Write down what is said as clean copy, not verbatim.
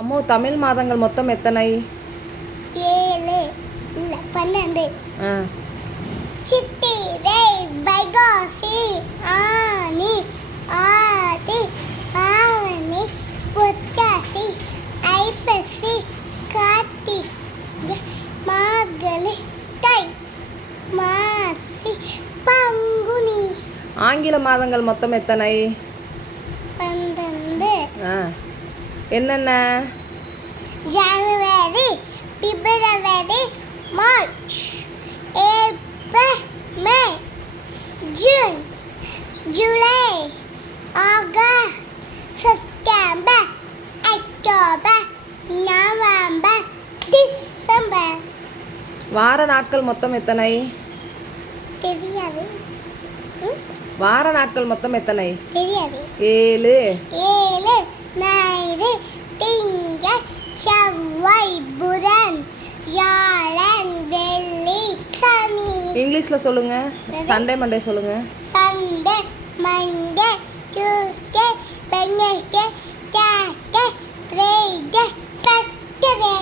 அம்மோ தமிழ் மாதங்கள் மொத்தம் எத்தனை? 7 இல்ல 12. சித்திரை, வைகாசி, ஆனி, ஆடி, ஆவணி, புரட்டாசி, ஐப்பசி, கார்த்திகை, மார்கழி, தை மாசி, பங்குனி. ஆங்கில மாதங்கள் மொத்தம் எத்தனை? 12. என்னென்ன? ஜனவரி, பிப்ரவரி, மார்ச், ஏப்ரல், மே, ஜூன், ஜூலை, August, September, October, November, December. வார நாட்கள் மொத்தம் எத்தனை? தெரியாது. வார நாட்கள் மொத்தம் எத்தனை? தெரியாது. 7. ஞாயிறு, திங்கள், செவ்வாய், புதன், வியாழன், வெள்ளி, சனி. இங்கிலீஷ்ல சொல்லுங்க. சண்டே மண்டே சொல்லுங்க. Sunday, Monday, Tuesday, Wednesday, Thursday, Friday, Saturday.